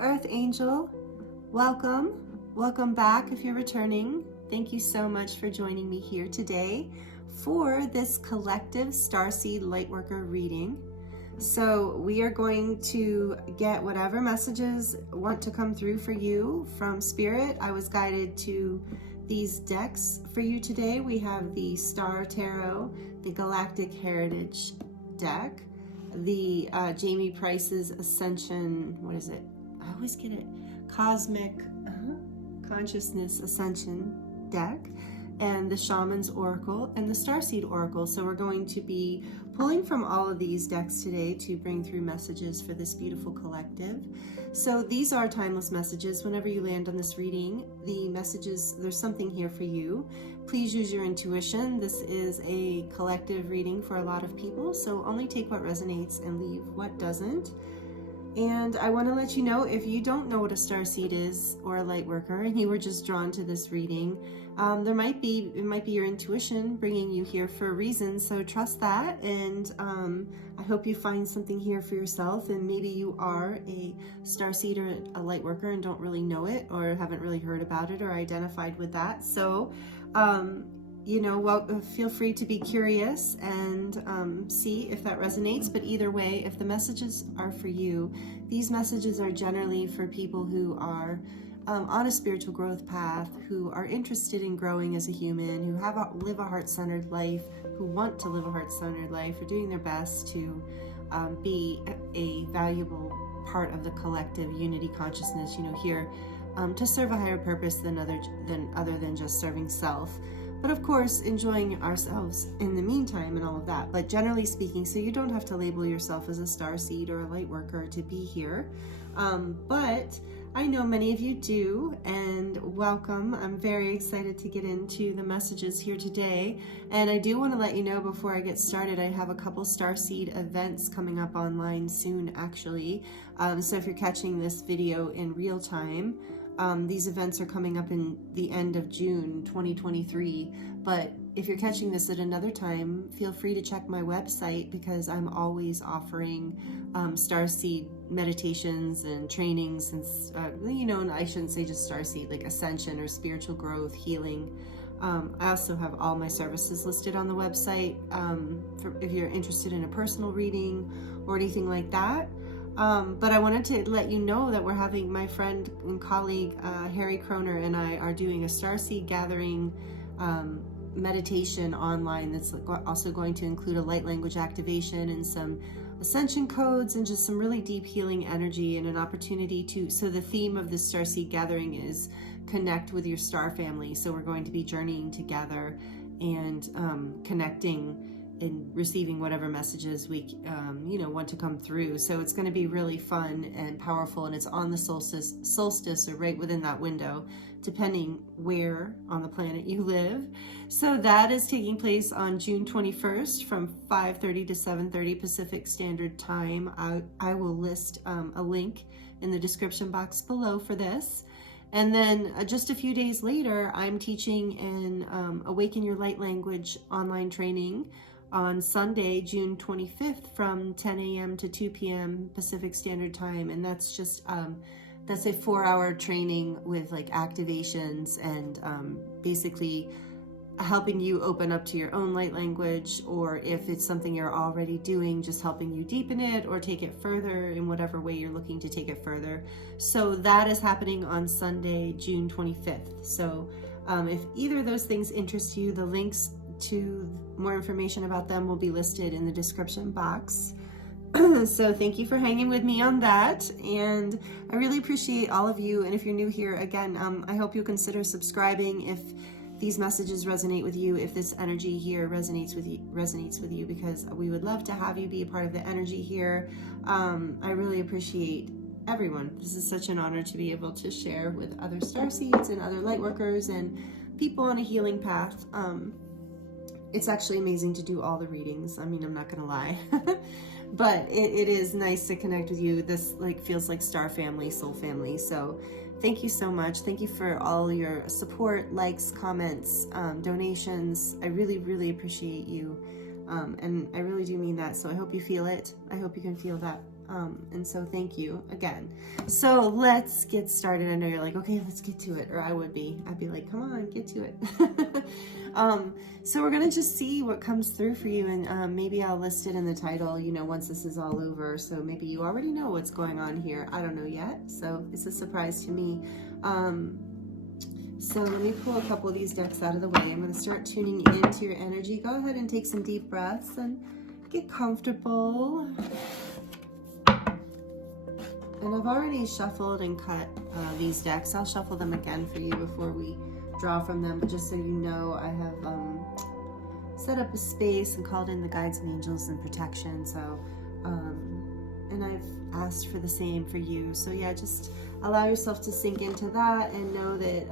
Earth Angel. Welcome back if you're returning. Thank you so much for joining me here today for this collective Starseed Lightworker reading. So we are going to get whatever messages want to come through for you from Spirit. I was guided to these decks for you today. We have the Star Tarot, the Galactic Heritage deck, the Jamie Price's Ascension, what is it? I always get it. Cosmic Consciousness Ascension deck, and the Shaman's Oracle and the Starseed Oracle. So we're going to be pulling from all of these decks today to bring through messages for this beautiful collective. So these are timeless messages. Whenever you land on this reading, the messages, there's something here for you. Please use your intuition. This is a collective reading for a lot of people, so only take what resonates and leave what doesn't. And I want to let you know, if you don't know what a starseed is or a lightworker and you were just drawn to this reading, it might be your intuition bringing you here for a reason. So trust that, and I hope you find something here for yourself. And maybe you are a starseed or a lightworker and don't really know it, or haven't really heard about it or identified with that. So feel free to be curious and see if that resonates. But either way, if the messages are for you, these messages are generally for people who are on a spiritual growth path, who are interested in growing as a human, who live a heart-centered life, who want to live a heart-centered life, are doing their best to be a valuable part of the collective unity consciousness, here to serve a higher purpose other than just serving self. But of course, enjoying ourselves in the meantime and all of that. But generally speaking, so you don't have to label yourself as a starseed or a light worker to be here. But I know many of you do, and welcome. I'm very excited to get into the messages here today. And I do want to let you know before I get started, I have a couple Starseed events coming up online soon, actually. So if you're catching this video in real time, these events are coming up in the end of June 2023, but if you're catching this at another time, feel free to check my website, because I'm always offering Starseed meditations and trainings, and and I shouldn't say just Starseed, like Ascension or spiritual growth, healing. I also have all my services listed on the website if you're interested in a personal reading or anything like that. But I wanted to let you know that we're having, my friend and colleague Harry Kroner and I are doing a Starseed gathering meditation online that's also going to include a light language activation and some ascension codes and just some really deep healing energy, and an opportunity so the theme of this Starseed gathering is connect with your star family. So we're going to be journeying together and connecting and receiving whatever messages we want to come through. So it's going to be really fun and powerful, and it's on the solstice or right within that window, depending where on the planet you live. So that is taking place on June 21st from 5:30 to 7:30 Pacific Standard Time. I will list a link in the description box below for this. And then just a few days later, I'm teaching an Awaken Your Light Language online training on Sunday, June 25th from 10 a.m. to 2 p.m. Pacific Standard Time. And that's just, that's a 4-hour training with like activations and basically helping you open up to your own light language, or if it's something you're already doing, just helping you deepen it or take it further in whatever way you're looking to take it further. So that is happening on Sunday, June 25th. So if either of those things interest you, the links to more information about them will be listed in the description box. So thank you for hanging with me on that, and I really appreciate all of you. And if you're new here, again, I hope you'll consider subscribing if these messages resonate with you, if this energy here resonates with you, because we would love to have you be a part of the energy here. I really appreciate everyone. This is such an honor to be able to share with other starseeds and other lightworkers and people on a healing path. It's actually amazing to do all the readings. I mean, I'm not gonna lie, but it is nice to connect with you. This feels like star family, soul family. So thank you so much. Thank you for all your support, likes, comments, donations. I really, really appreciate you. And I really do mean that. So I hope you feel it. I hope you can feel that And so thank you again. So let's get started. I know you're like, okay, let's get to it. Or I'd be like, come on, get to it. So we're going to just see what comes through for you. And maybe I'll list it in the title, you know, once this is all over. So maybe you already know what's going on here. I don't know yet. So it's a surprise to me. So let me pull a couple of these decks out of the way. I'm going to start tuning into your energy. Go ahead and take some deep breaths and get comfortable. And I've already shuffled and cut these decks. I'll shuffle them again for you before we draw from them. But just so you know, I have set up a space and called in the guides and angels and protection. So, and I've asked for the same for you. So yeah, just allow yourself to sink into that and know that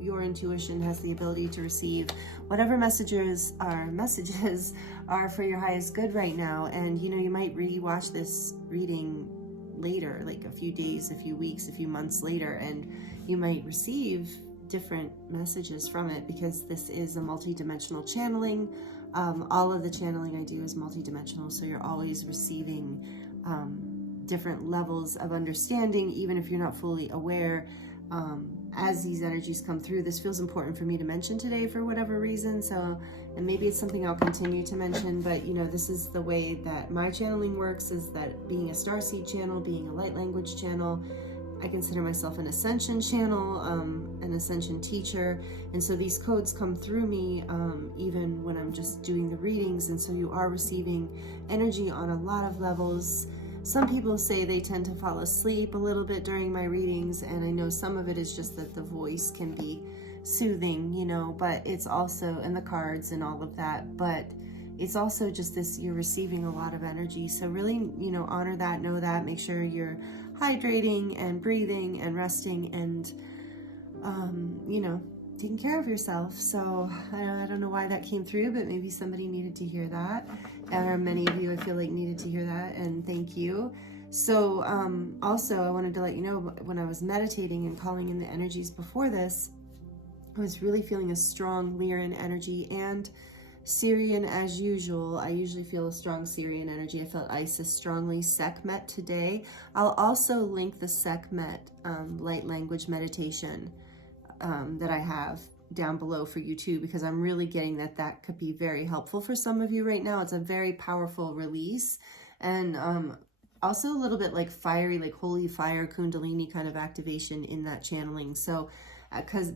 your intuition has the ability to receive whatever messages are for your highest good right now. And you know, you might re-watch this reading later, like a few days, a few weeks, a few months later, and you might receive different messages from it, because this is a multi-dimensional channeling. All of the channeling I do is multi-dimensional, so you're always receiving different levels of understanding, even if you're not fully aware. As these energies come through, this feels important for me to mention today for whatever reason. So, and maybe it's something I'll continue to mention, but you know, this is the way that my channeling works, is that being a Starseed channel, being a light language channel, I consider myself an Ascension channel, an Ascension teacher. And so these codes come through me even when I'm just doing the readings. And so you are receiving energy on a lot of levels. Some people say they tend to fall asleep a little bit during my readings, and I know some of it is just that the voice can be soothing, you know, but it's also, and the cards and all of that, but it's also just this, you're receiving a lot of energy. So really, you know, honor that, know that, make sure you're hydrating and breathing and resting and, you know, taking care of yourself. So I don't know why that came through, but maybe somebody needed to hear that. Or many of you, I feel like, needed to hear that, and thank you. So also, I wanted to let you know, when I was meditating and calling in the energies before this, I was really feeling a strong Lyran energy and Sirian as usual. I usually feel a strong Sirian energy. I felt Isis strongly. Sekhmet today. I'll also link the Sekhmet light language meditation that I have down below for you too, because I'm really getting that could be very helpful for some of you right now. It's a very powerful release, and also a little bit like fiery, like holy fire, kundalini kind of activation in that channeling. So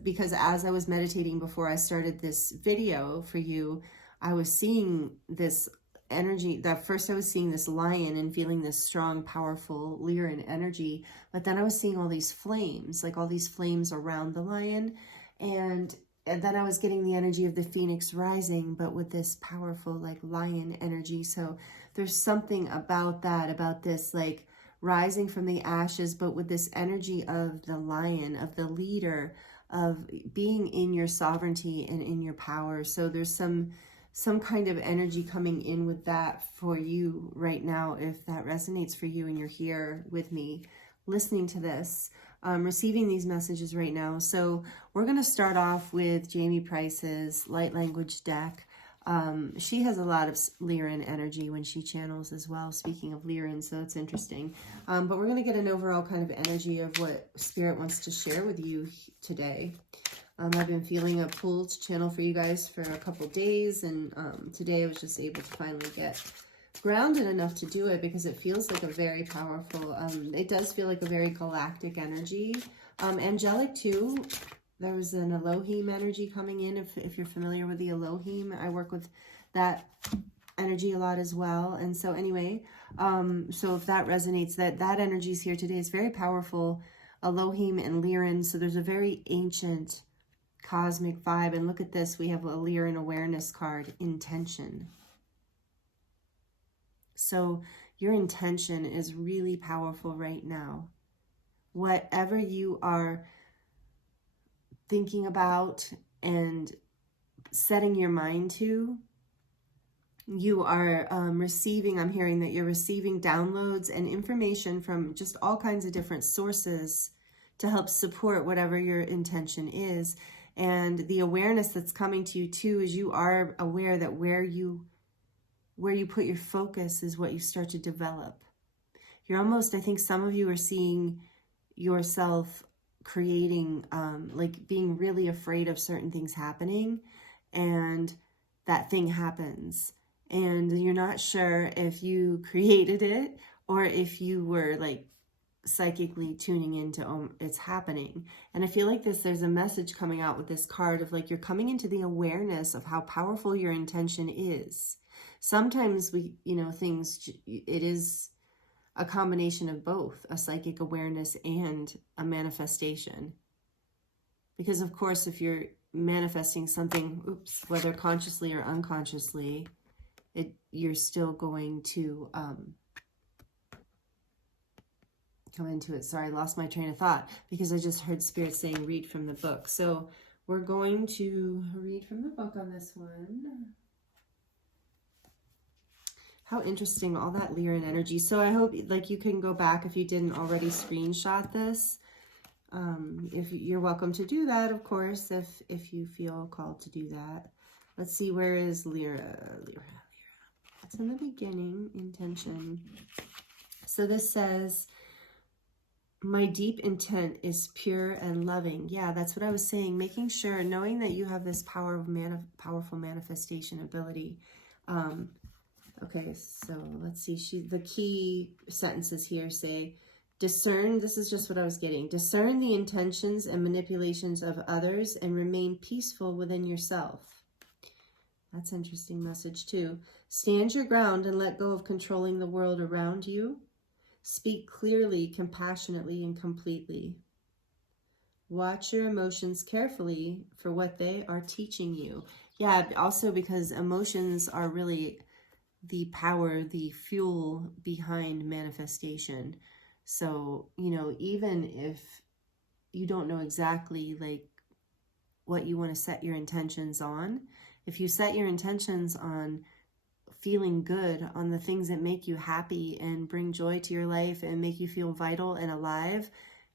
because as I was meditating before I started this video for you, I was seeing this energy. That first I was seeing this lion and feeling this strong, powerful Lyran energy, but then I was seeing all these flames, like all these flames around the lion, and then I was getting the energy of the phoenix rising, but with this powerful like lion energy. So there's something about that, about this like rising from the ashes, but with this energy of the lion, of the leader, of being in your sovereignty and in your power. So there's some kind of energy coming in with that for you right now, if that resonates for you and you're here with me listening to this, receiving these messages right now. So we're going to start off with Jamie Price's light language deck. She has a lot of Lyran energy when she channels as well, speaking of Lyran, so it's interesting. But we're going to get an overall kind of energy of what Spirit wants to share with you today. I've been feeling a pull to channel for you guys for a couple days, and today I was just able to finally get grounded enough to do it, because it feels like a very powerful, it does feel like a very galactic energy. Angelic too. There was an Elohim energy coming in, if you're familiar with the Elohim. I work with that energy a lot as well. And so anyway, so if that resonates, that energy is here today. It's very powerful, Elohim and Lyran. So there's a very ancient cosmic vibe. And look at this, we have a Lyran awareness card, intention. So your intention is really powerful right now. Whatever you are thinking about and setting your mind to, you are receiving, I'm hearing that you're receiving downloads and information from just all kinds of different sources to help support whatever your intention is. And the awareness that's coming to you too is you are aware that where you put your focus is what you start to develop. you're almost, I think some of you are seeing yourself creating, like being really afraid of certain things happening, and that thing happens. And you're not sure if you created it or if you were like psychically tuning into, oh, it's happening. And I feel like there's a message coming out with this card of like, you're coming into the awareness of how powerful your intention is. Sometimes we, you know, things, it is a combination of both, a psychic awareness and a manifestation. Because of course, if you're manifesting something, whether consciously or unconsciously, you're still going to come into it. Sorry, I lost my train of thought because I just heard Spirit saying read from the book. So we're going to read from the book on this one. How interesting, all that Lyran energy. So I hope like you can go back if you didn't already screenshot this. If you're welcome to do that, of course, if you feel called to do that. Let's see, where is Lyra? It's in the beginning, intention. So this says, my deep intent is pure and loving. Yeah, that's what I was saying. Making sure, knowing that you have this powerful manifestation ability. Okay, so let's see. The key sentences here say, discern, this is just what I was getting. Discern the intentions and manipulations of others and remain peaceful within yourself. That's an interesting message too. Stand your ground and let go of controlling the world around you. Speak clearly, compassionately, and completely. Watch your emotions carefully for what they are teaching you. Yeah, also because emotions are really the power, the fuel behind manifestation. So, you know, even if you don't know exactly like what you want to set your intentions on, if you set your intentions on feeling good, on the things that make you happy and bring joy to your life and make you feel vital and alive,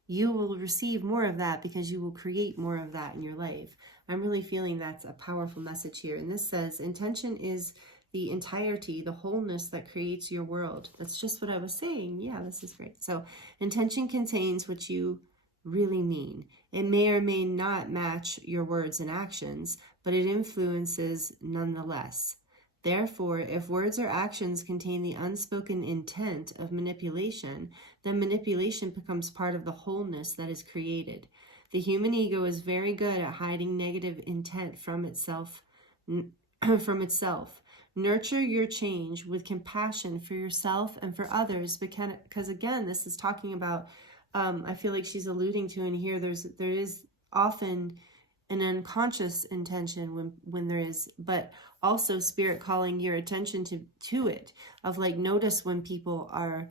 you will receive more of that because you will create more of that in your life. I'm really feeling that's a powerful message here. And this says, intention is the entirety, the wholeness that creates your world. That's just what I was saying. Yeah, this is great. So intention contains what you really mean. It may or may not match your words and actions, but it influences nonetheless. Therefore, if words or actions contain the unspoken intent of manipulation, then manipulation becomes part of the wholeness that is created. The human ego is very good at hiding negative intent from itself. Nurture your change with compassion for yourself and for others, because again, this is talking about, I feel like she's alluding to in here, there is often an unconscious intention when there is, but also Spirit calling your attention to it, of like, notice when people are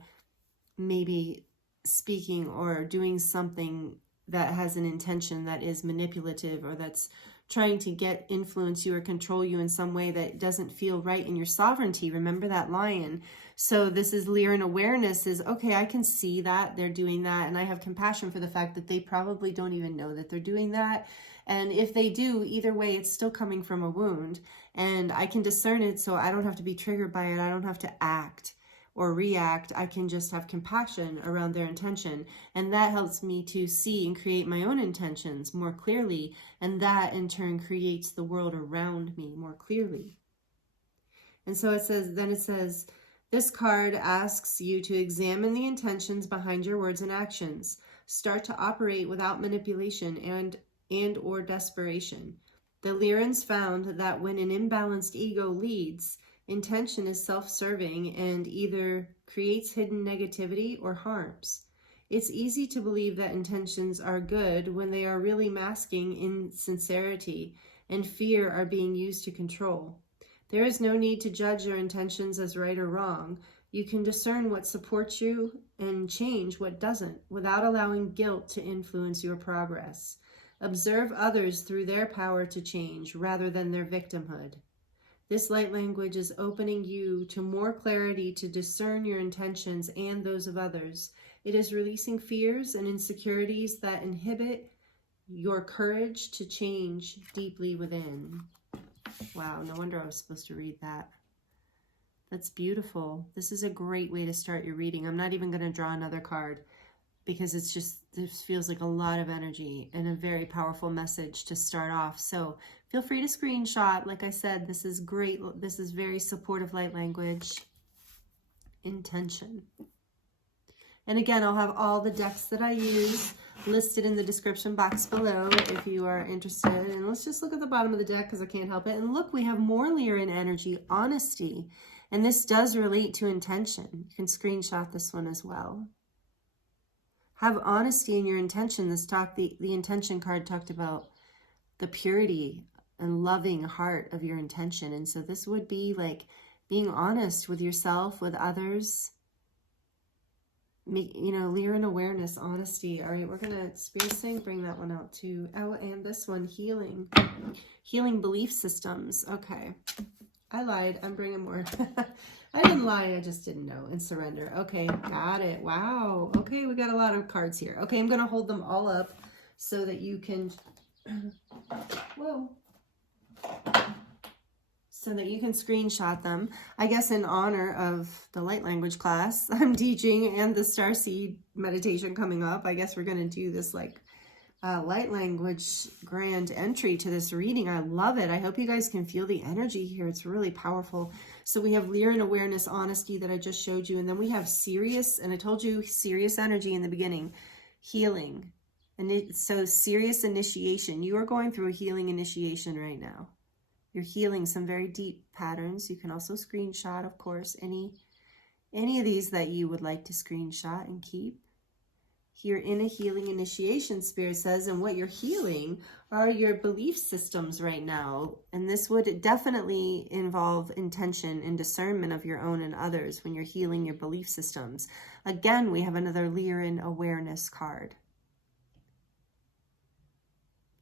maybe speaking or doing something that has an intention that is manipulative, or that's trying to influence you or control you in some way that doesn't feel right in your sovereignty. Remember that lion. So this is Lyran awareness is, okay, I can see that they're doing that, and I have compassion for the fact that they probably don't even know that they're doing that. And if they do, either way, it's still coming from a wound, and I can discern it, so I don't have to be triggered by it. I don't have to act or react. I can just have compassion around their intention, and that helps me to see and create my own intentions more clearly, and that in turn creates the world around me more clearly. And so it says, this card asks you to examine the intentions behind your words and actions. Start to operate without manipulation and or desperation. The Lyrans found that when an imbalanced ego leads, intention is self-serving and either creates hidden negativity or harms. It's easy to believe that intentions are good when they are really masking insincerity and fear are being used to control. There is no need to judge your intentions as right or wrong. You can discern what supports you and change what doesn't, without allowing guilt to influence your progress. Observe others through their power to change rather than their victimhood. This light language is opening you to more clarity to discern your intentions and those of others. It is releasing fears and insecurities that inhibit your courage to change deeply within. Wow, no wonder I was supposed to read that. That's beautiful. This is a great way to start your reading. I'm not even going to draw another card because it's just, this feels like a lot of energy and a very powerful message to start off. So feel free to screenshot. Like I said, this is great. This is very supportive light language. Intention. And again, I'll have all the decks that I use listed in the description box below if you are interested. And let's just look at the bottom of the deck because I can't help it. And look, we have more Lyran energy, honesty. And this does relate to intention. You can screenshot this one as well. Have honesty in your intention. The intention card talked about the purity and loving heart of your intention. And so this would be like being honest with yourself, with others. You know, Lyran awareness, honesty. All right, we're going to, Spirit saying, bring that one out too. Oh, and this one, healing. Healing belief systems. Okay. I lied. I'm bringing more. I didn't lie. I just didn't know. And surrender. Okay, got it. Wow. Okay, we got a lot of cards here. Okay, I'm going to hold them all up so that you can... Whoa. So that you can screenshot them. I guess in honor of the light language class I'm teaching and the Starseed meditation coming up, I guess we're going to do this like light language grand entry to this reading. I love it. I hope you guys can feel the energy here. It's really powerful. So we have Lyran awareness, honesty that I just showed you. And then we have serious, and I told you serious energy in the beginning, healing. And so serious initiation. You are going through a healing initiation right now. You're healing some very deep patterns. You can also screenshot, of course, any of these that you would like to screenshot and keep. You're in a healing initiation, Spirit says, and what you're healing are your belief systems right now. And this would definitely involve intention and discernment of your own and others when you're healing your belief systems. Again, we have another Lyran awareness card.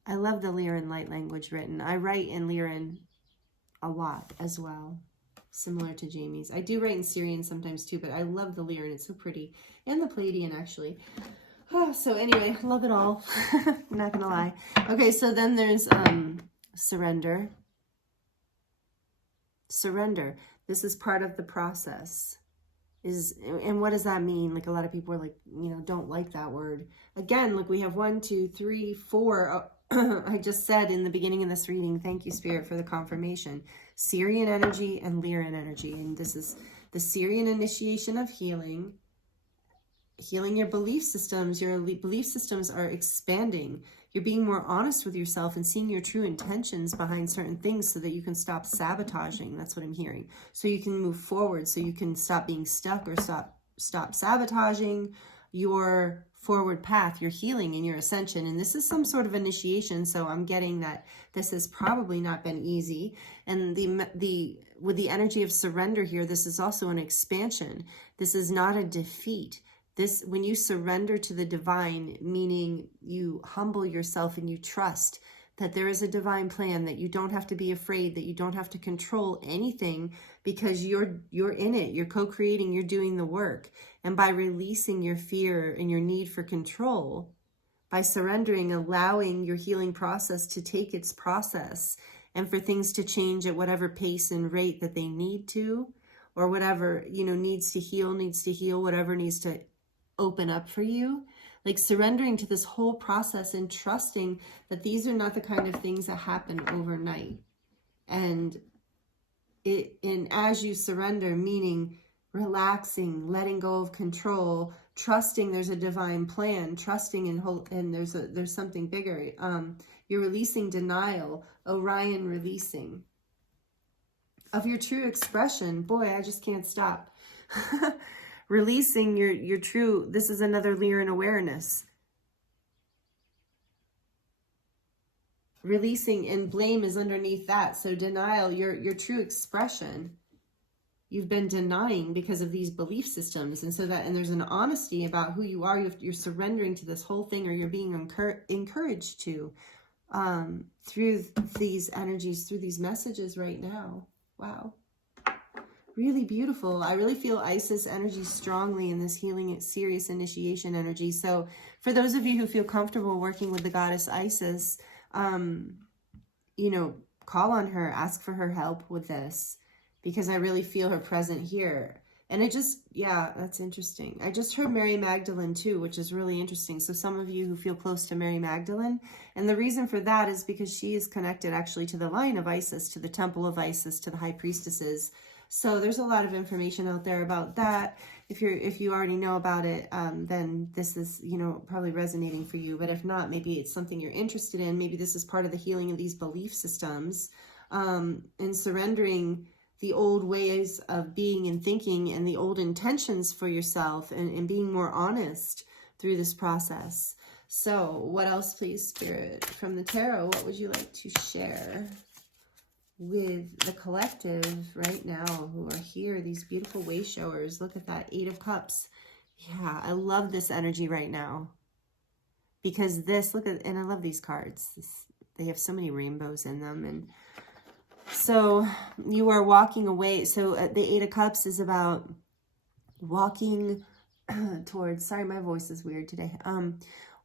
I love the Lyran light language written. I write in Lyran a lot as well, similar to Jamie's. I do write in Sirian sometimes too, but I love the Lyran. It's so pretty. And the Palladian, actually. Oh, so anyway, love it all. I'm not going to lie. Okay, so then there's surrender. Surrender. This is part of the process. And what does that mean? Like a lot of people are like, you know, don't like that word. Again, look, we have 1, 2, 3, 4. I just said in the beginning of this reading, thank you, Spirit, for the confirmation. Sirian energy and Lyran energy. And this is the Sirian initiation of healing. Healing your belief systems. Your belief systems are expanding. You're being more honest with yourself and seeing your true intentions behind certain things so that you can stop sabotaging. That's what I'm hearing. So you can move forward, so you can stop being stuck or stop sabotaging your forward path, your healing and your ascension. And this is some sort of initiation, so I'm getting that this has probably not been easy. And with the energy of surrender here, this is also an expansion. This is not a defeat. This, when you surrender to the divine, meaning you humble yourself and you trust that there is a divine plan, that you don't have to be afraid, that you don't have to control anything because you're in it, you're co-creating, you're doing the work. And by releasing your fear and your need for control, by surrendering, allowing your healing process to take its process and for things to change at whatever pace and rate that they need to, or whatever, you know, needs to heal, whatever needs to open up for you. Like surrendering to this whole process and trusting that these are not the kind of things that happen overnight. And as you surrender, meaning relaxing, letting go of control, trusting there's a divine plan, trusting and there's something bigger. You're releasing denial, Orion releasing of your true expression. Boy, I just can't stop. Releasing your true, this is another Lyran awareness. Releasing, and blame is underneath that. So denial, your true expression, you've been denying because of these belief systems. And so and there's an honesty about who you are. You're surrendering to this whole thing, or you're being encouraged to through these energies, through these messages right now. Wow. Really beautiful. I really feel Isis energy strongly in this healing, serious initiation energy. So for those of you who feel comfortable working with the goddess Isis, you know, call on her, ask for her help with this. because I really feel her present here. And it just, yeah, that's interesting. I just heard Mary Magdalene too, which is really interesting. So some of you who feel close to Mary Magdalene, and the reason for that is because she is connected actually to the line of Isis, to the temple of Isis, to the high priestesses. So there's a lot of information out there about that. If you already know about it, then this is, you know, probably resonating for you. But if not, maybe it's something you're interested in. Maybe this is part of the healing of these belief systems, and surrendering the old ways of being and thinking and the old intentions for yourself, and being more honest through this process. So what else, please, Spirit, from the tarot? What would you like to share with the collective right now who are here, these beautiful way showers? Look at that, 8 of Cups. Yeah, I love this energy right now, because this, look at, and I love these cards. They have so many rainbows in them. And so you are walking away. So the 8 of Cups is about walking towards, sorry, my voice is weird today.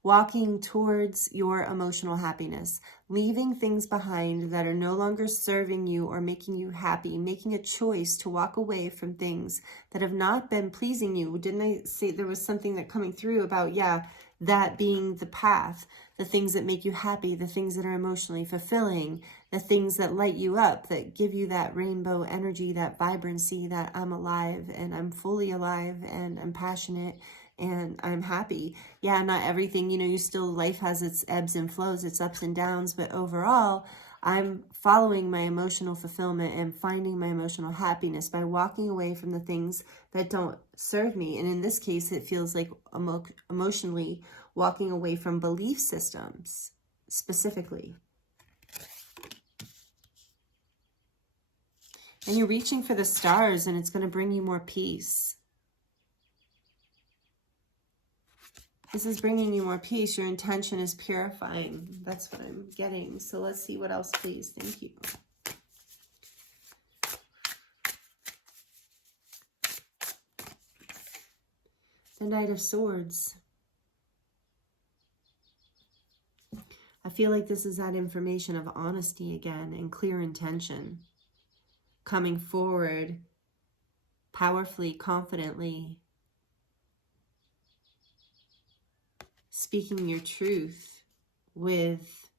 Walking towards your emotional happiness, leaving things behind that are no longer serving you or making you happy, making a choice to walk away from things that have not been pleasing you. Didn't I say there was something that coming through about, yeah, that being the path, the things that make you happy, the things that are emotionally fulfilling, the things that light you up, that give you that rainbow energy, that vibrancy, that I'm alive and I'm fully alive and I'm passionate and I'm happy. Yeah, not everything, you know, you still, life has its ebbs and flows, its ups and downs, but overall, I'm following my emotional fulfillment and finding my emotional happiness by walking away from the things that don't serve me. And in this case, it feels like emotionally walking away from belief systems specifically. And you're reaching for the stars, and it's going to bring you more peace. This is bringing you more peace. Your intention is purifying. That's what I'm getting. So let's see what else, please. Thank you. The Knight of Swords. I feel like this is that information of honesty again and clear intention. Coming forward powerfully, confidently. Speaking your truth with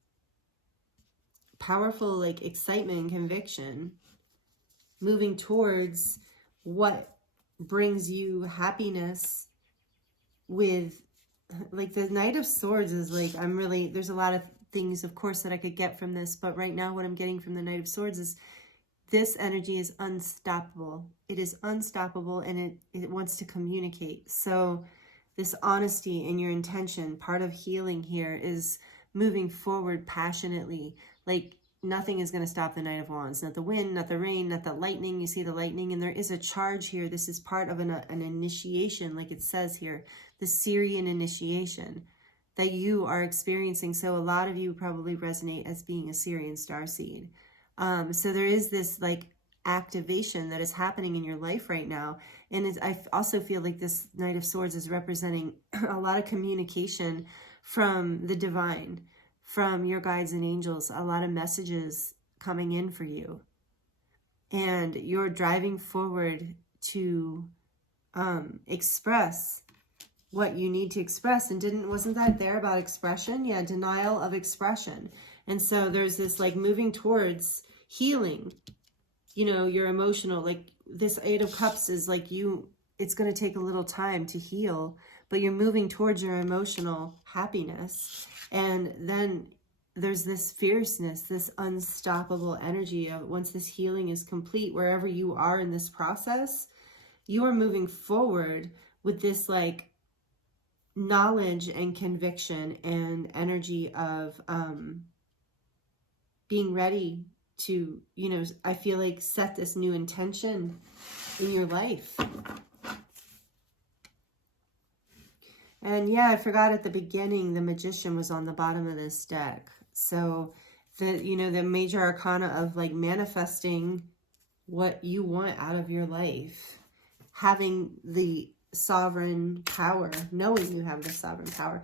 powerful, like, excitement and conviction, moving towards what brings you happiness with, like, the Knight of Swords is like, there's a lot of things, of course, that I could get from this, but right now what I'm getting from the Knight of Swords is this energy is unstoppable. It is unstoppable, and it wants to communicate. So this honesty in your intention, part of healing here is moving forward passionately. Like, nothing is going to stop the Knight of Wands. Not the wind, not the rain, not the lightning. You see the lightning, and there is a charge here. This is part of an initiation, like it says here, the Sirian initiation that you are experiencing. So a lot of you probably resonate as being a Sirian starseed. So there is this, like, activation that is happening in your life right now. And I also feel like this Knight of Swords is representing a lot of communication from the divine, from your guides and angels, a lot of messages coming in for you. And you're driving forward to express what you need to express. And wasn't that there about expression? Yeah, denial of expression. And so there's this, like, moving towards healing. You know, your emotional, like, this 8 of Cups is like it's going to take a little time to heal, but you're moving towards your emotional happiness. And then there's this fierceness, this unstoppable energy of, once this healing is complete, wherever you are in this process, you are moving forward with this, like, knowledge and conviction and energy of being ready to, you know, I feel like set this new intention in your life. And yeah, I forgot at the beginning, the Magician was on the bottom of this deck. So the, you know, the major arcana of, like, manifesting what you want out of your life, having the sovereign power, knowing you have the sovereign power.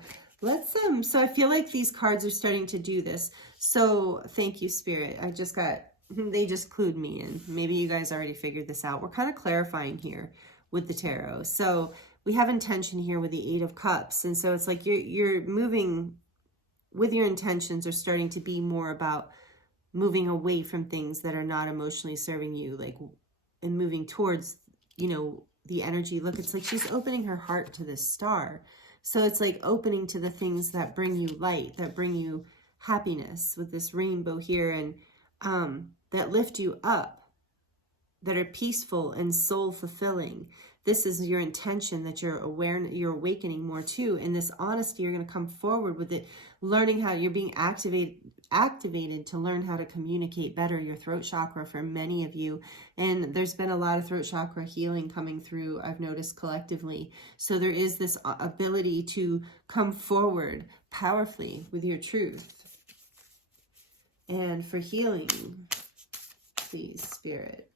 So I feel like these cards are starting to do this. So thank you, Spirit. I just got they just clued me in. Maybe you guys already figured this out. We're kind of clarifying here with the tarot. So we have intention here with the Eight of Cups. And so it's like you're moving with your intentions are starting to be more about moving away from things that are not emotionally serving you, like, and moving towards, you know, the energy. Look, it's like she's opening her heart to this star. So it's like opening to the things that bring you light, that bring you happiness with this rainbow here, and that lift you up, that are peaceful and soul fulfilling. This is your intention, that you're aware, you're awakening more to. In this honesty, you're going to come forward with it, learning how you're being activated to learn how to communicate better your throat chakra for many of you. And there's been a lot of throat chakra healing coming through, I've noticed, collectively. So there is this ability to come forward powerfully with your truth. And for healing, please, Spirit.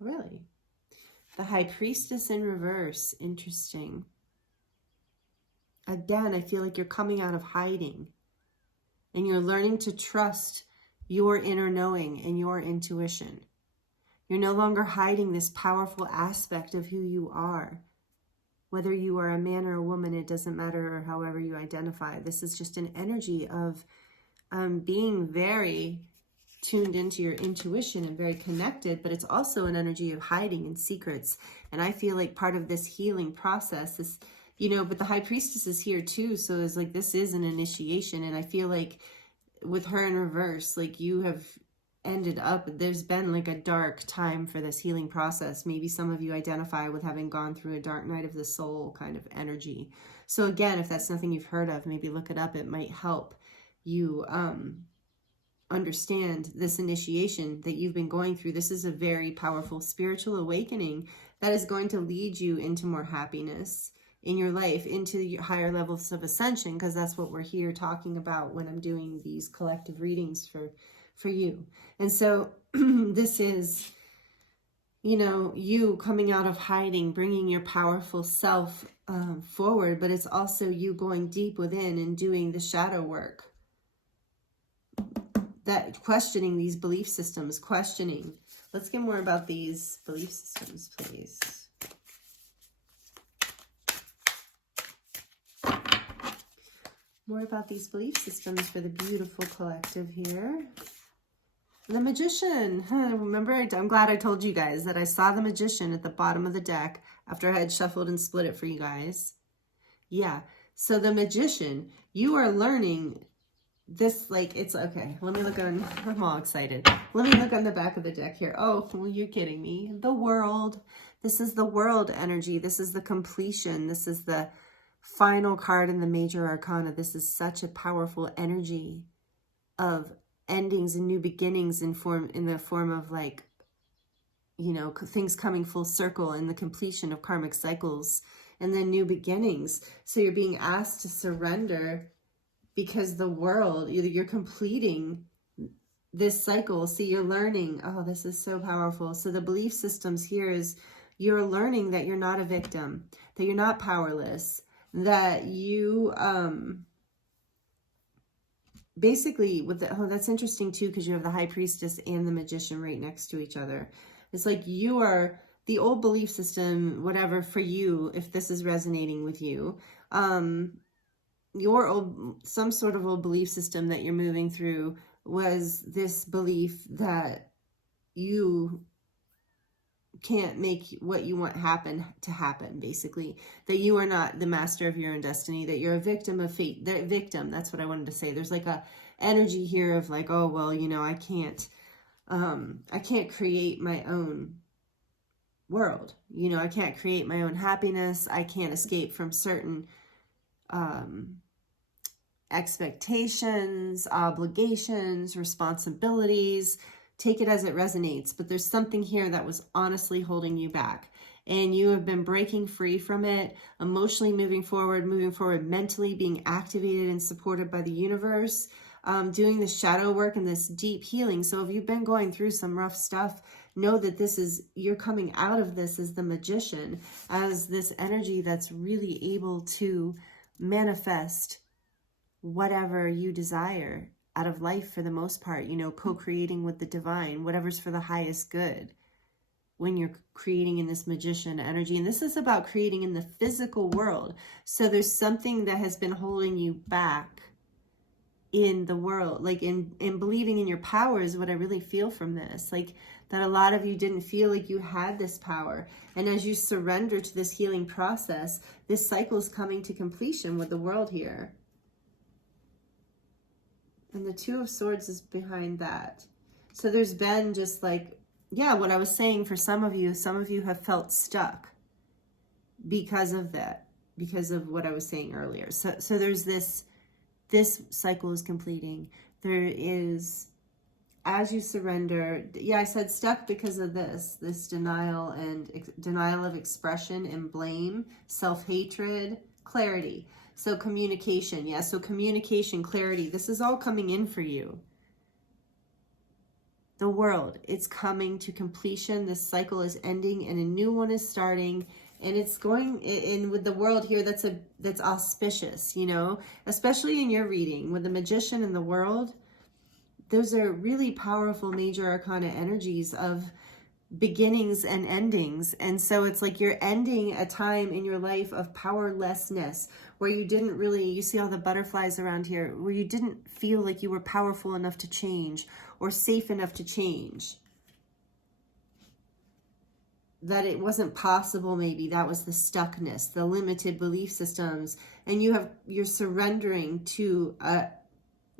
Really? The High Priestess in reverse. Interesting. Again, I feel like you're coming out of hiding. And you're learning to trust your inner knowing and your intuition. You're no longer hiding this powerful aspect of who you are. Whether you are a man or a woman, it doesn't matter, or however you identify. This is just an energy of being very tuned into your intuition and very connected, but it's also an energy of hiding and secrets. And I feel like part of this healing process is, you know, but the High Priestess is here too. So it's like, this is an initiation. And I feel like with her in reverse, like you have ended up, there's been like a dark time for this healing process. Maybe some of you identify with having gone through a dark night of the soul kind of energy. So again, if that's nothing you've heard of, maybe look it up. It might help you understand this initiation that you've been going through. This is a very powerful spiritual awakening that is going to lead you into more happiness in your life, into higher levels of ascension, because that's what we're here talking about when I'm doing these collective readings for you. And so this is, you know, you coming out of hiding, bringing your powerful self forward, but it's also you going deep within and doing the shadow work. That questioning these belief systems, questioning. Let's get more about these belief systems, please. More about these belief systems for the beautiful collective here. The Magician. Remember, I'm glad I told you guys that I saw the Magician at the bottom of the deck after I had shuffled and split it for you guys. Yeah. So the Magician, you are learning this, like, it's okay. Let me look on, I'm all excited. Let me look on the back of the deck here. Oh, well, you're kidding me. The World. This is the World energy. This is the completion. This is the final card in the major arcana. This is such a powerful energy of endings and new beginnings in the form of, like, you know, things coming full circle and the completion of karmic cycles and then new beginnings. So you're being asked to surrender, because the world, you're completing this cycle. See, you're learning. Oh, this is so powerful. So the belief systems here is you're learning that you're not a victim, that you're not powerless, that you basically with the, oh, that's interesting too, because you have the High Priestess and the Magician right next to each other. It's like you are the old belief system, whatever for you, if this is resonating with you, your old, some sort of old belief system that you're moving through was this belief that you can't make what you want happen to happen, basically, that you are not the master of your own destiny, that you're a victim of fate. The victim, that's what I wanted to say. There's like a energy here of like, oh, well, you know, I can't create my own world. You know, I can't create my own happiness. I can't escape from certain expectations, obligations, responsibilities. Take it as it resonates, but there's something here that was honestly holding you back, and you have been breaking free from it, emotionally moving forward, mentally being activated and supported by the universe, doing the shadow work and this deep healing. So if you've been going through some rough stuff, know that this is, you're coming out of this as the Magician, as this energy that's really able to manifest whatever you desire out of life for the most part, you know, co-creating with the divine, whatever's for the highest good when you're creating in this magician energy. And this is about creating in the physical world. So there's something that has been holding you back in the world, like in believing in your power is what I really feel from this. Like that a lot of you didn't feel like you had this power. And as you surrender to this healing process, this cycle is coming to completion with the world here. And the Two of Swords is behind that. So there's been just like, yeah, what I was saying for some of you have felt stuck because of that, because of what I was saying earlier. So there's this cycle is completing. There is, as you surrender, yeah, I said stuck because of this denial and denial of expression and blame, self-hatred, clarity. So communication, yeah, so communication, clarity, this is all coming in for you. The world, it's coming to completion. This cycle is ending and a new one is starting. And it's going in with the world here, that's auspicious, you know, especially in your reading with the Magician and the World. Those are really powerful major arcana energies of beginnings and endings. And so it's like you're ending a time in your life of powerlessness where you didn't really, you see all the butterflies around here, where you didn't feel like you were powerful enough to change or safe enough to change. That it wasn't possible, maybe that was the stuckness, the limited belief systems, and you're surrendering to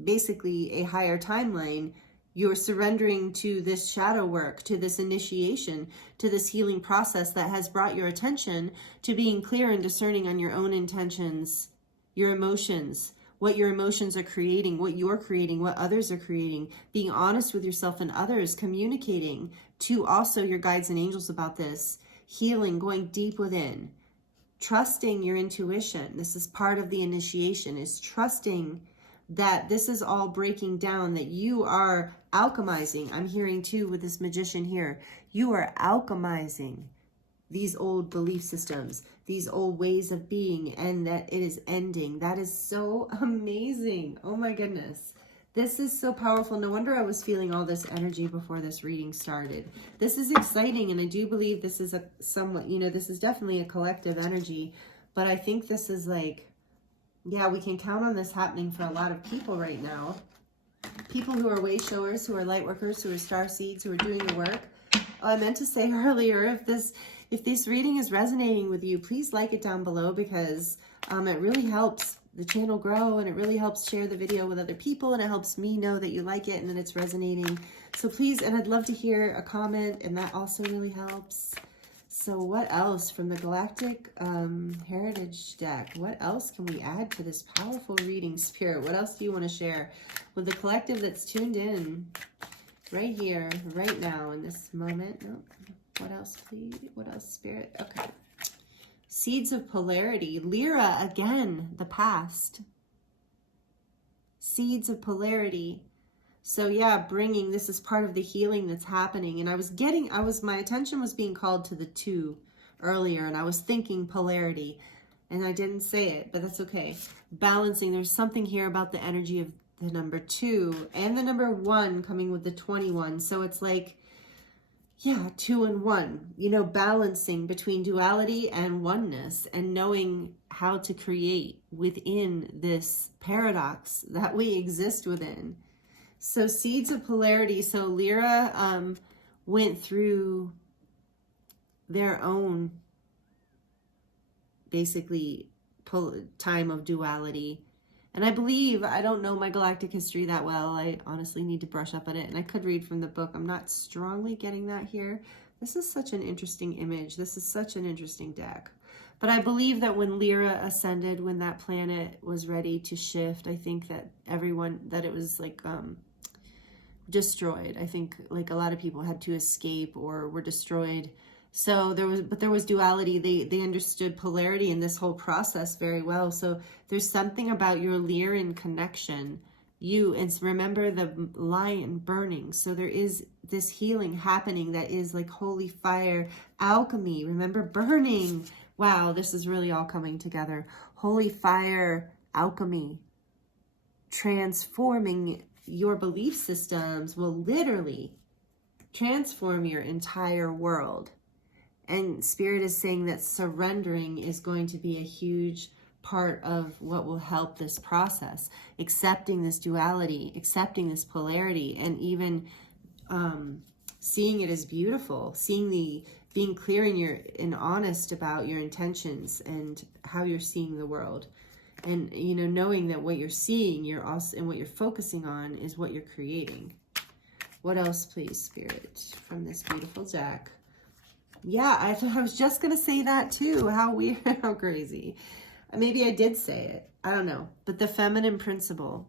basically a higher timeline. You're surrendering to this shadow work, to this initiation, to this healing process that has brought your attention to being clear and discerning on your own intentions, your emotions, what your emotions are creating, what you're creating, what others are creating, being honest with yourself and others, communicating to also your guides and angels about this, healing, going deep within, trusting your intuition. This is part of the initiation, is trusting that this is all breaking down, that you are alchemizing. I'm hearing too with this Magician here, you are alchemizing these old belief systems, these old ways of being, and that it is ending. That is so amazing. Oh my goodness. This is so powerful. No wonder I was feeling all this energy before this reading started. This is exciting, and I do believe this is a somewhat, you know, this is definitely a collective energy, but I think this is like, yeah, we can count on this happening for a lot of people right now. People who are way showers, who are light workers, who are star seeds, who are doing the work. Oh, I meant to say earlier, if this reading is resonating with you, please like it down below, because it really helps the channel grow, and it really helps share the video with other people, and it helps me know that you like it and that it's resonating. So please, and I'd love to hear a comment, and that also really helps. So what else from the Galactic Heritage deck? What else can we add to this powerful reading, Spirit? What else do you want to share with the collective that's tuned in right here, right now, in this moment? Oh, what else, please? What else, Spirit? Okay. Seeds of Polarity. Lyra, again, the past. Seeds of Polarity. So yeah, bringing, this is part of the healing that's happening. And my attention was being called to the 2 earlier, and I was thinking polarity, and I didn't say it, but that's okay. Balancing, there's something here about the energy of the number 2 and the number 1 coming with the 21. So it's like, yeah, 2 and 1, you know, balancing between duality and oneness, and knowing how to create within this paradox that we exist within. So Seeds of Polarity. So Lyra went through their own, basically, time of duality. And I believe, I don't know my galactic history that well. I honestly need to brush up on it. And I could read from the book. I'm not strongly getting that here. This is such an interesting image. This is such an interesting deck. But I believe that when Lyra ascended, when that planet was ready to shift, I think that it was like destroyed. I think like a lot of people had to escape or were destroyed. So there was duality. They understood polarity in this whole process very well. So there's something about your Lyran connection. And remember the lion burning. So there is this healing happening that is like holy fire, alchemy. Remember burning. Wow, this is really all coming together. Holy fire, alchemy, transforming your belief systems will literally transform your entire world. And Spirit is saying that surrendering is going to be a huge part of what will help this process. Accepting this duality, accepting this polarity, and even seeing it as beautiful, being clear and honest about your intentions and how you're seeing the world. And, you know, knowing that what you're seeing, and what you're focusing on is what you're creating. What else, please, Spirit, from this beautiful deck? Yeah, I was just going to say that too. How weird, how crazy. Maybe I did say it. I don't know. But the feminine principle.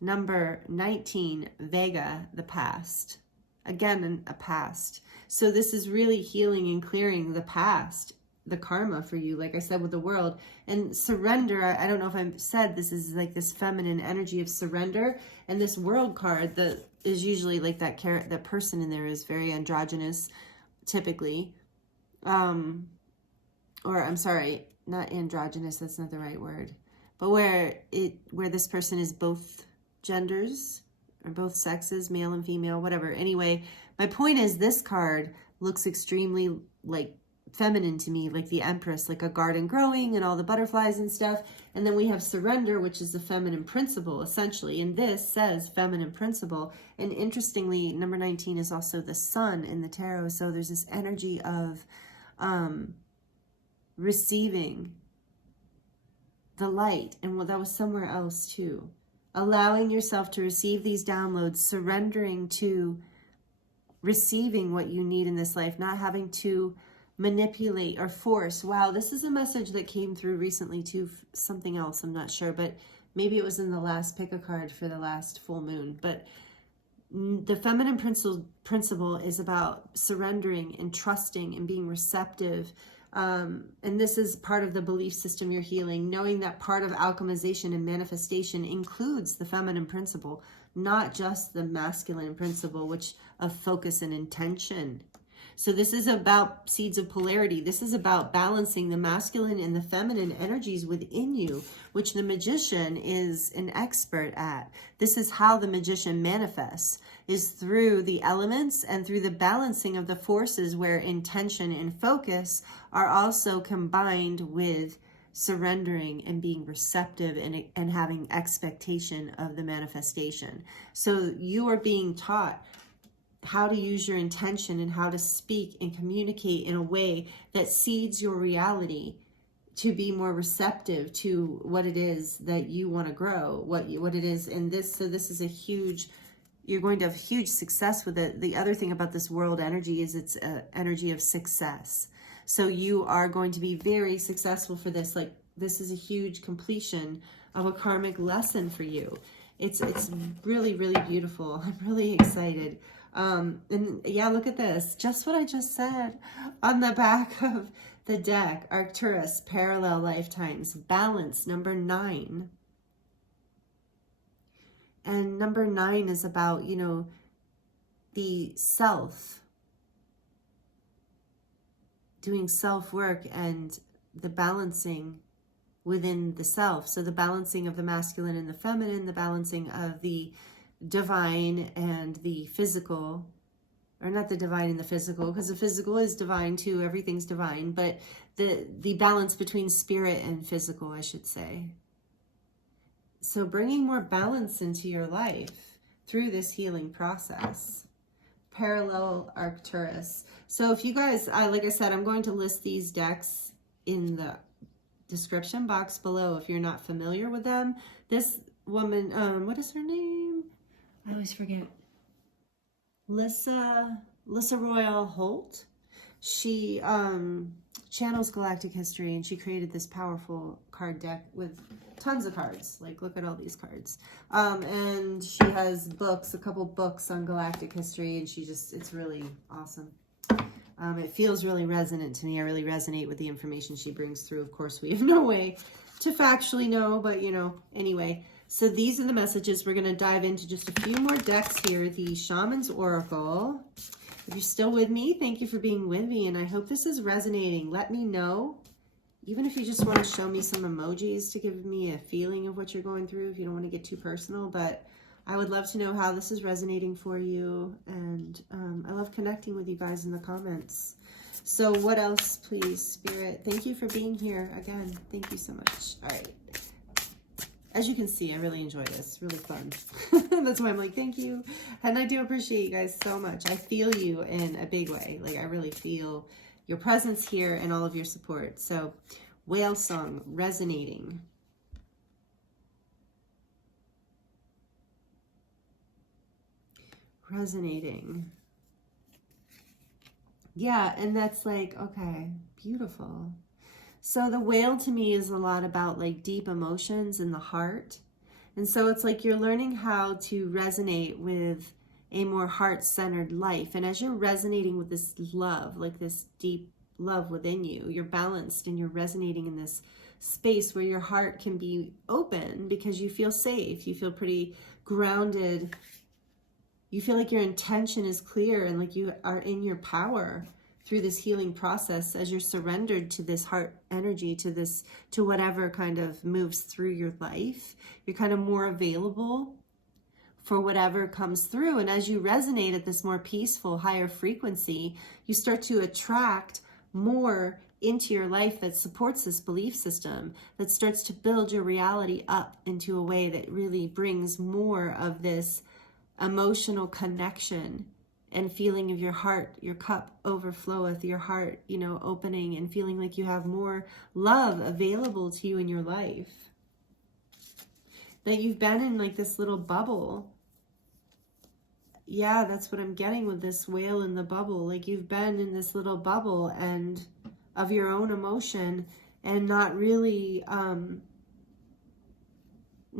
Number 19, Vega, the past. Again, a past. So this is really healing and clearing the past, the karma for you, like I said, with the world. And surrender, I don't know if I said, this is like this feminine energy of surrender. And this world card that is usually like that person in there is very androgynous, typically. Or I'm sorry, not androgynous, that's not the right word. But where this person is both genders or both sexes, male and female, whatever. Anyway, my point is this card looks extremely like feminine to me, like the Empress, like a garden growing and all the butterflies and stuff. And then we have surrender, which is the feminine principle, essentially. And this says feminine principle. And interestingly, number 19 is also the sun in the tarot. So there's this energy of receiving the light. And that was somewhere else too. Allowing yourself to receive these downloads, surrendering to receiving what you need in this life, not having to manipulate or force. Wow, this is a message that came through recently too, something else, I'm not sure, but maybe it was in the last pick a card for the last full moon. But the feminine principle is about surrendering and trusting and being receptive. And this is part of the belief system you're healing, knowing that part of alchemization and manifestation includes the feminine principle, not just the masculine principle, which of focus and intention. So this is about seeds of polarity. This is about balancing the masculine and the feminine energies within you, which the magician is an expert at. This is how the magician manifests, is through the elements and through the balancing of the forces where intention and focus are also combined with surrendering and being receptive and having expectation of the manifestation. So you are being taught how to use your intention and how to speak and communicate in a way that seeds your reality to be more receptive to what it is that you want to grow, what it is in this. So this is a huge, you're going to have huge success with it. The other thing about this world energy is it's an energy of success. So you are going to be very successful for this. Like this is a huge completion of a karmic lesson for you. It's really, really beautiful. I'm really excited. And yeah, look at this. Just what I just said on the back of the deck. Arcturus, parallel lifetimes, balance, number 9. And number 9 is about, you know, the self, doing self-work and the balancing within the self. So the balancing of the masculine and the feminine, the balancing of the divine and the physical, or not the divine and the physical, because the physical is divine too, everything's divine, but the balance between spirit and physical, I should say. So bringing more balance into your life through this healing process. Parallel Arcturus. So if you guys, like I said, I'm going to list these decks in the description box below if you're not familiar with them. This woman, what is her name? I always forget. Lissa Royal Holt. She channels galactic history, and she created this powerful card deck with tons of cards. Like, look at all these cards. And she has books, a couple books on galactic history, and it's really awesome. It feels really resonant to me. I really resonate with the information she brings through. Of course, we have no way to factually know, but you know, anyway. So these are the messages. We're going to dive into just a few more decks here. The Shaman's Oracle. If you're still with me, thank you for being with me, and I hope this is resonating. Let me know even if you just want to show me some emojis to give me a feeling of what you're going through, if you don't want to get too personal, but I would love to know how this is resonating for you. And I love connecting with you guys in the comments. So what else, please, Spirit? Thank you for being here again. Thank you so much. All right. As you can see, I really enjoy this. Really fun. That's why I'm like, thank you. And I do appreciate you guys so much. I feel you in a big way. Like, I really feel your presence here and all of your support. So, whale song resonating. Resonating. Yeah, and that's like, okay, beautiful. So the whale to me is a lot about like deep emotions in the heart. And so it's like you're learning how to resonate with a more heart-centered life. And as you're resonating with this love, like this deep love within you, you're balanced and you're resonating in this space where your heart can be open because you feel safe. You feel pretty grounded. You feel like your intention is clear and like you are in your power through this healing process as you're surrendered to this heart energy, to whatever kind of moves through your life. You're kind of more available for whatever comes through. And as you resonate at this more peaceful, higher frequency, you start to attract more into your life that supports this belief system, that starts to build your reality up into a way that really brings more of this emotional connection and feeling of your heart, your cup overfloweth, your heart, you know, opening and feeling like you have more love available to you in your life. That you've been in like this little bubble. Yeah, that's what I'm getting with this whale in the bubble. Like you've been in this little bubble and of your own emotion and not really, and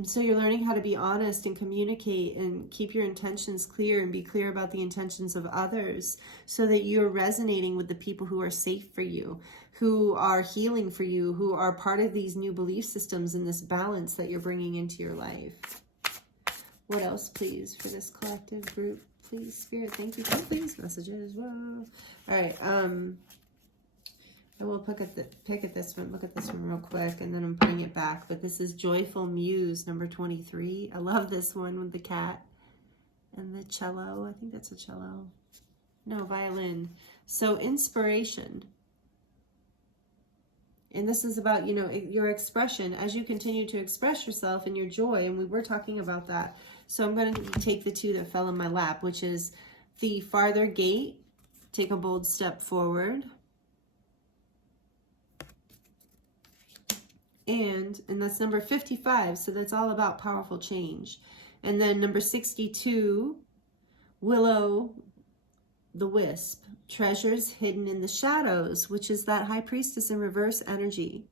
so you're learning how to be honest and communicate and keep your intentions clear and be clear about the intentions of others so that you're resonating with the people who are safe for you, who are healing for you, who are part of these new belief systems and this balance that you're bringing into your life. What else, please, for this collective group? Please, Spirit, thank you for these messages. Whoa. All right. I will pick at this one, look at this one real quick, and then I'm putting it back. But this is Joyful Muse, number 23. I love this one with the cat and the cello. I think that's a cello. No, violin. So inspiration. And this is about, you know, your expression as you continue to express yourself and your joy. And we were talking about that. So I'm going to take the two that fell in my lap, which is the farther gate. Take a bold step forward. And that's number 55, so that's all about powerful change. And then number 62, Willow the Wisp, treasures hidden in the shadows, which is that High Priestess in reverse energy.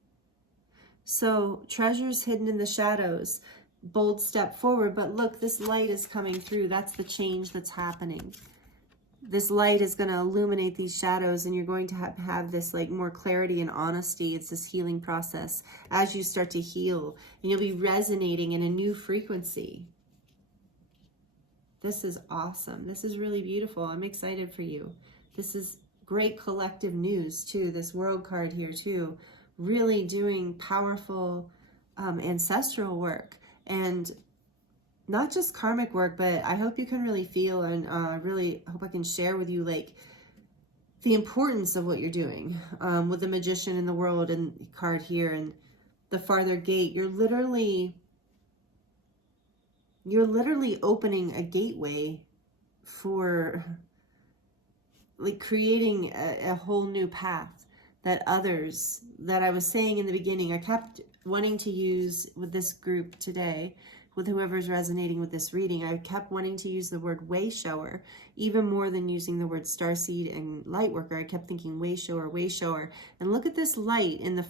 So treasures hidden in the shadows, bold step forward, but look, this light is coming through. That's the change that's happening. This light is going to illuminate these shadows and you're going to have this like more clarity and honesty. It's this healing process as you start to heal and you'll be resonating in a new frequency. This is awesome. This is really beautiful. I'm excited for you. This is great collective news too. This world card here too, really doing powerful ancestral work and not just karmic work, but I hope you can really feel and really hope I can share with you like the importance of what you're doing with the Magician in the World and card here and the farther gate. You're literally opening a gateway for like creating a whole new path that others, that I was saying in the beginning, I kept wanting to use with this group today, with whoever's resonating with this reading, I kept wanting to use the word way shower, even more than using the word starseed and lightworker. I kept thinking way shower, way shower. And look at this light in the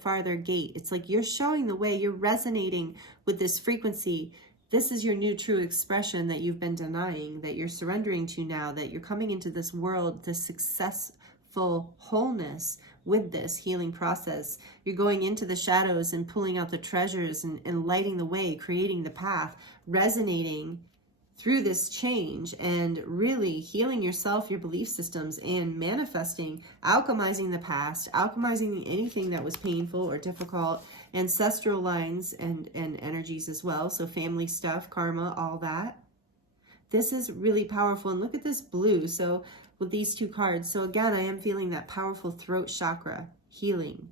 farther gate. It's like you're showing the way, you're resonating with this frequency. This is your new true expression that you've been denying, that you're surrendering to now, that you're coming into this world, this successful wholeness with this healing process. You're going into the shadows and pulling out the treasures and lighting the way, creating the path, resonating through this change and really healing yourself, your belief systems, and manifesting, alchemizing the past, alchemizing anything that was painful or difficult, ancestral lines and energies as well. So family stuff, karma, all that. This is really powerful. And look at this blue. So with these two cards. So again, I am feeling that powerful throat chakra healing.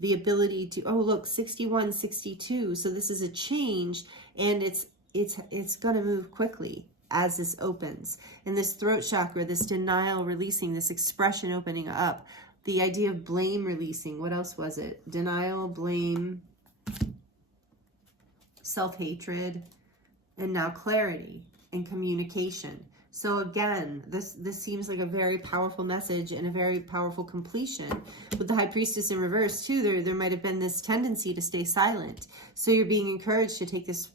The ability to, oh, look, 61, 62. So this is a change, and it's going to move quickly as this opens. And this throat chakra, this denial releasing, this expression opening up, the idea of blame releasing. What else was it? Denial, blame, self-hatred, and now clarity and communication. So again, this seems like a very powerful message and a very powerful completion. With the High Priestess in reverse too, there might have been this tendency to stay silent. So you're being encouraged to take this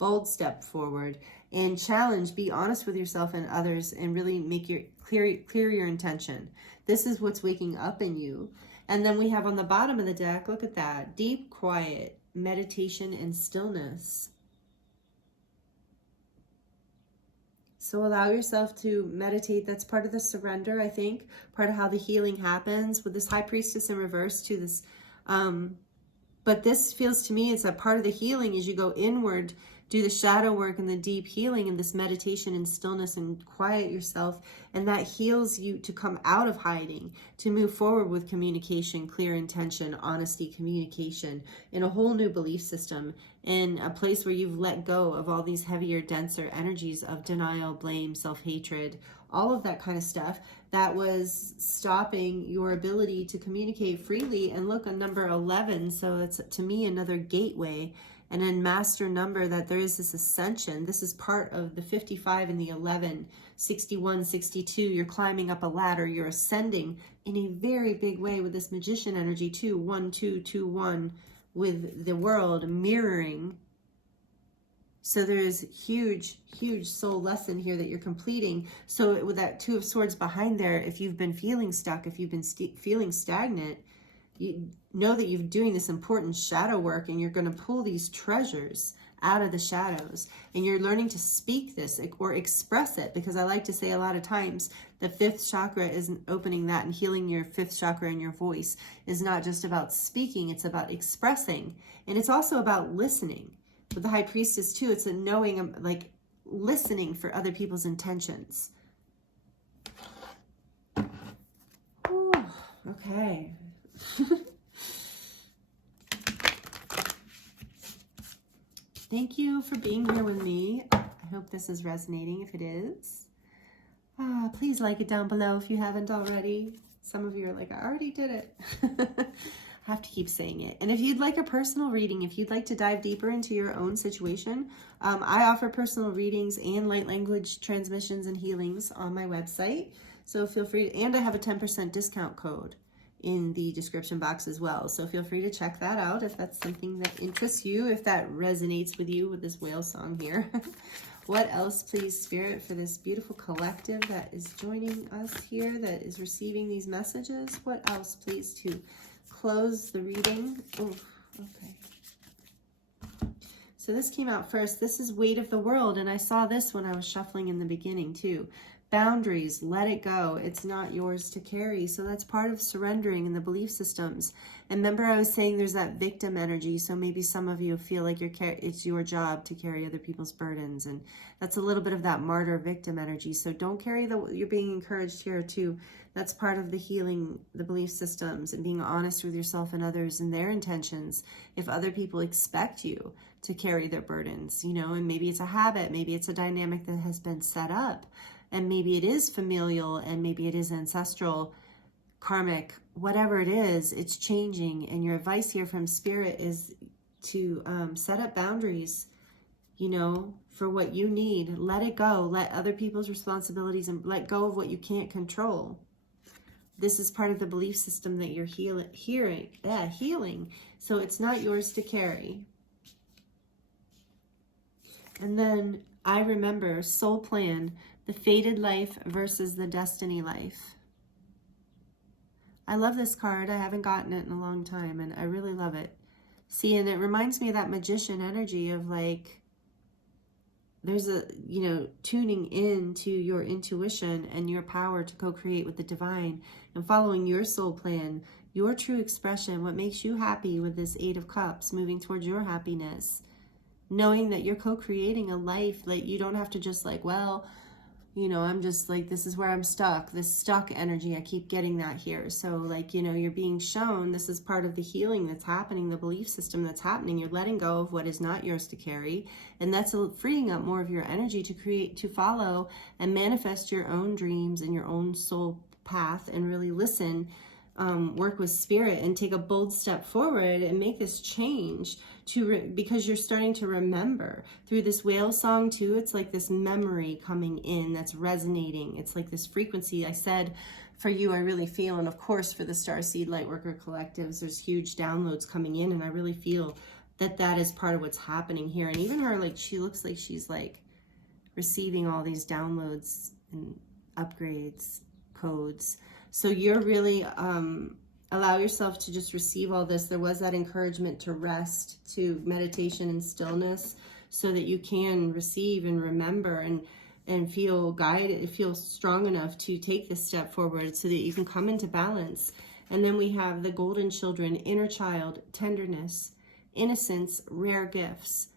bold step forward and challenge, be honest with yourself and others, and really make your clear your intention. This is what's waking up in you. And then we have on the bottom of the deck, look at that, deep quiet, meditation and stillness. So allow yourself to meditate. That's part of the surrender, I think, part of how the healing happens with this High Priestess in reverse to this. But this feels to me, it's a part of the healing as you go inward, do the shadow work and the deep healing and this meditation and stillness and quiet yourself. And that heals you to come out of hiding, to move forward with communication, clear intention, honesty, communication, in a whole new belief system, in a place where you've let go of all these heavier, denser energies of denial, blame, self-hatred, all of that kind of stuff that was stopping your ability to communicate freely. And look, on number 11, so it's to me another gateway and a master number, that there is this ascension. This is part of the 55 and the 11, 61, 62. You're climbing up a ladder, you're ascending in a very big way with this magician energy too. 1, 2, 2, 1, with the world mirroring. So there's huge soul lesson here that you're completing. So with that Two of Swords behind there, if you've been feeling stuck, if you've been feeling stagnant, you know that you're doing this important shadow work, and you're going to pull these treasures out of the shadows, and you're learning to speak this or express it, because I like to say a lot of times the fifth chakra isn't opening that, and healing your fifth chakra and your voice is not just about speaking, it's about expressing, and it's also about listening. With the High Priestess too, it's a knowing, like listening for other people's intentions. Ooh, okay. Thank you for being here with me. I hope this is resonating. If it is, please like it down below if you haven't already. Some of you are like, I already did it. I have to keep saying it. And if you'd like a personal reading, if you'd like to dive deeper into your own situation, I offer personal readings and light language transmissions and healings on my website. So feel free, and I have a 10% discount code in the description box as well. So feel free to check that out if that's something that interests you, if that resonates with you with this whale song here. What else, please, Spirit, for this beautiful collective that is joining us here, that is receiving these messages? What else, please, to close the reading? Oof, okay. So this came out first. This is Weight of the World, and I saw this when I was shuffling in the beginning too. Boundaries, let it go. It's not yours to carry. So that's part of surrendering in the belief systems. And remember, I was saying there's that victim energy. So maybe some of you feel like it's your job to carry other people's burdens. And that's a little bit of that martyr victim energy. So don't carry you're being encouraged here too. That's part of the healing, the belief systems, and being honest with yourself and others and their intentions. If other people expect you to carry their burdens, you know, and maybe it's a habit, maybe it's a dynamic that has been set up. And maybe it is familial, and maybe it is ancestral, karmic, whatever it is, it's changing. And your advice here from Spirit is to set up boundaries, you know, for what you need. Let it go. Let other people's responsibilities, and let go of what you can't control. This is part of the belief system that you're healing. So it's not yours to carry. And then I remember soul plan, the fated life versus the destiny life. I love this card. I haven't gotten it in a long time, and I really love it. See, and it reminds me of that magician energy of like, there's a, tuning in to your intuition and your power to co-create with the divine and following your soul plan, your true expression, what makes you happy with this Eight of Cups, moving towards your happiness, knowing that you're co-creating a life that you don't have to just like, well, I'm just like, this is where I'm stuck, this stuck energy. I keep getting that here. So like, you're being shown this is part of the healing that's happening, the belief system that's happening. You're letting go of what is not yours to carry. And that's freeing up more of your energy to create, to follow and manifest your own dreams and your own soul path and really listen, work with spirit and take a bold step forward and make this change because you're starting to remember through this whale song too. It's like this memory coming in that's resonating. It's like this frequency. I said for you, I really feel, and of course for the Starseed Lightworker collectives, there's huge downloads coming in, and I really feel that is part of what's happening here. And even her, like, she looks like she's like receiving all these downloads and upgrades, codes. So you're really allow yourself to just receive all this. There was that encouragement to rest, to meditation and stillness, so that you can receive and remember and feel guided, feel strong enough to take this step forward so that you can come into balance. And then we have the golden children, inner child, tenderness, innocence, rare gifts.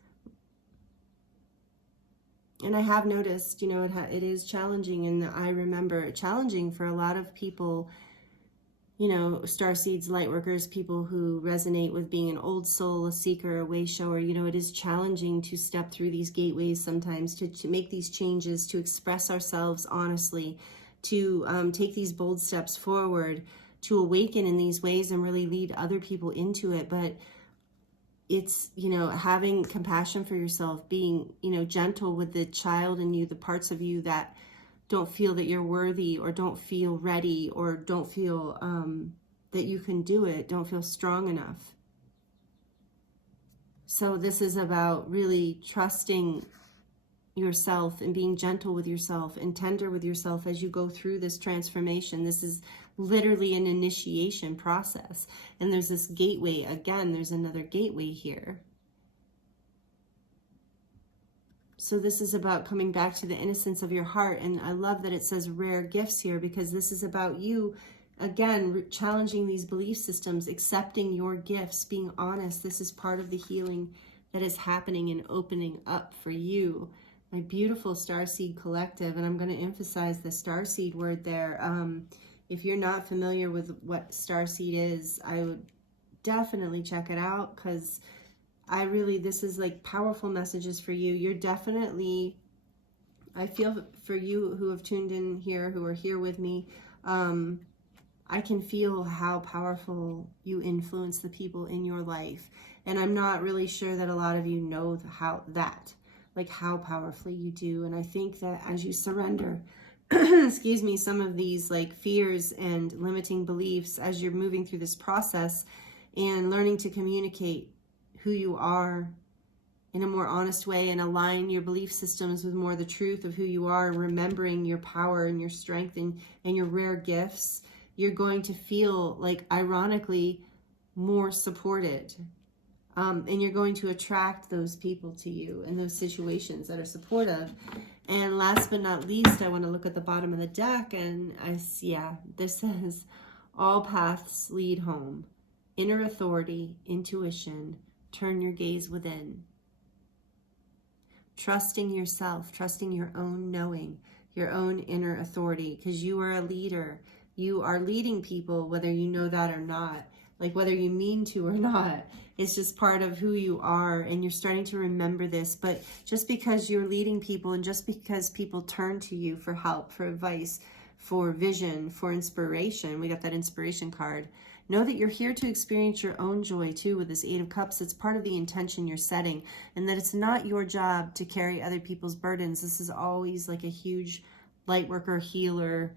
And I have noticed, it is challenging, and I remember it challenging for a lot of people, Starseeds, Lightworkers, people who resonate with being an old soul, a seeker, a way shower. It is challenging to step through these gateways sometimes, to make these changes, to express ourselves honestly, to take these bold steps forward, to awaken in these ways and really lead other people into it. But it's, having compassion for yourself, being, gentle with the child in you, the parts of you that don't feel that you're worthy or don't feel ready or don't feel that you can do it, don't feel strong enough. So this is about really trusting yourself and being gentle with yourself and tender with yourself as you go through this transformation. This is literally an initiation process. And there's this gateway. Again, there's another gateway here. So this is about coming back to the innocence of your heart. And I love that it says rare gifts here, because this is about you, again, challenging these belief systems, accepting your gifts, being honest. This is part of the healing that is happening and opening up for you, my beautiful Starseed collective. And I'm going to emphasize the Starseed word there. If you're not familiar with what Starseed is, I would definitely check it out, because this is like powerful messages for you. You're definitely, I feel for you who have tuned in here, who are here with me, I can feel how powerful you influence the people in your life. And I'm not really sure that a lot of you know how powerfully you do. And I think that as you surrender, excuse me, some of these like fears and limiting beliefs, as you're moving through this process and learning to communicate who you are in a more honest way and align your belief systems with more the truth of who you are, remembering your power and your strength and your rare gifts, you're going to feel like, ironically, more supported. And you're going to attract those people to you in those situations that are supportive. And last but not least, I want to look at the bottom of the deck, and this says, all paths lead home. Inner authority, intuition, turn your gaze within. Trusting yourself, trusting your own knowing, your own inner authority, because you are a leader. You are leading people, whether you know that or not, like whether you mean to or not. It's just part of who you are, and you're starting to remember this. But just because you're leading people, and just because people turn to you for help, for advice, for vision, for inspiration, we got that inspiration card, know that you're here to experience your own joy too with this Eight of Cups. It's part of the intention you're setting, and that it's not your job to carry other people's burdens. This is always like a huge Lightworker, healer,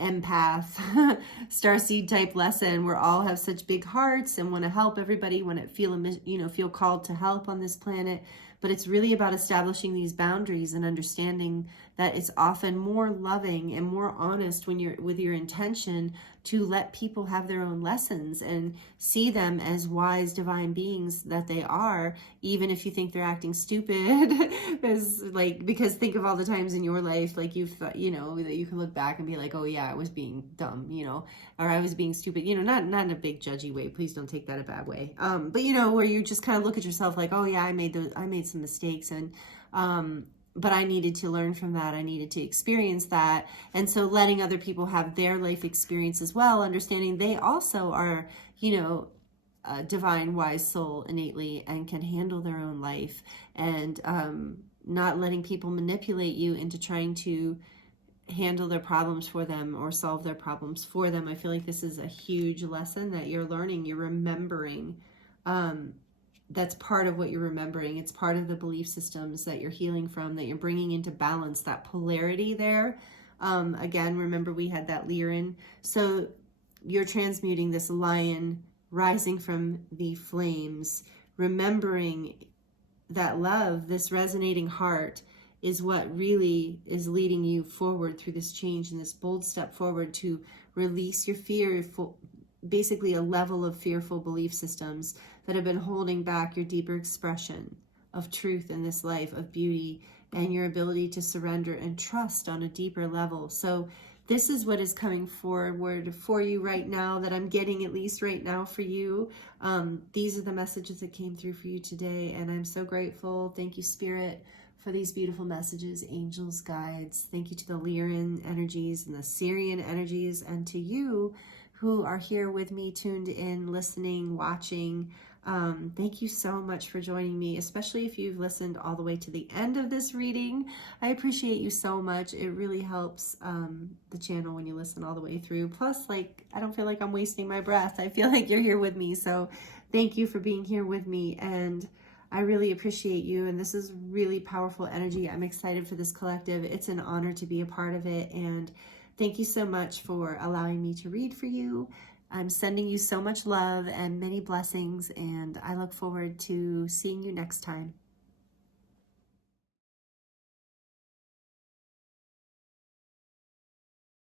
empath, Starseed type lesson. We all have such big hearts and want to help everybody, want to feel called to help on this planet. But it's really about establishing these boundaries and understanding that it's often more loving and more honest when you're with your intention to let people have their own lessons and see them as wise divine beings that they are, even if you think they're acting stupid. Because think of all the times in your life, like you've thought, you know, that you can look back and be like, oh yeah, I was being dumb, you know, or I was being stupid, you know, not in a big judgy way. Please don't take that a bad way. But you know, where you just kind of look at yourself like, oh yeah, I made some mistakes, and but I needed to learn from that. I needed to experience that. And so letting other people have their life experience as well, understanding they also are, you know, a divine, wise soul innately and can handle their own life, and not letting people manipulate you into trying to handle their problems for them or solve their problems for them. I feel like this is a huge lesson that you're learning, you're remembering. That's part of what you're remembering. It's part of the belief systems that you're healing from, that you're bringing into balance, that polarity there. Again, remember we had that Lyran. So you're transmuting this lion rising from the flames, remembering that love, this resonating heart, is what really is leading you forward through this change and this bold step forward to release your fear, basically a level of fearful belief systems that have been holding back your deeper expression of truth in this life, of beauty, and your ability to surrender and trust on a deeper level. So this is what is coming forward for you right now, that I'm getting at least right now for you. These are the messages that came through for you today, and I'm so grateful. Thank you, Spirit, for these beautiful messages, angels, guides. Thank you to the Lyran energies and the Sirian energies, and to you who are here with me, tuned in, listening, watching. Thank you so much for joining me, especially if you've listened all the way to the end of this reading. I appreciate you so much. It really helps the channel when you listen all the way through. Plus, like, I don't feel like I'm wasting my breath. I feel like you're here with me. So thank you for being here with me. And I really appreciate you. And this is really powerful energy. I'm excited for this collective. It's an honor to be a part of it. And thank you so much for allowing me to read for you. I'm sending you so much love and many blessings, and I look forward to seeing you next time.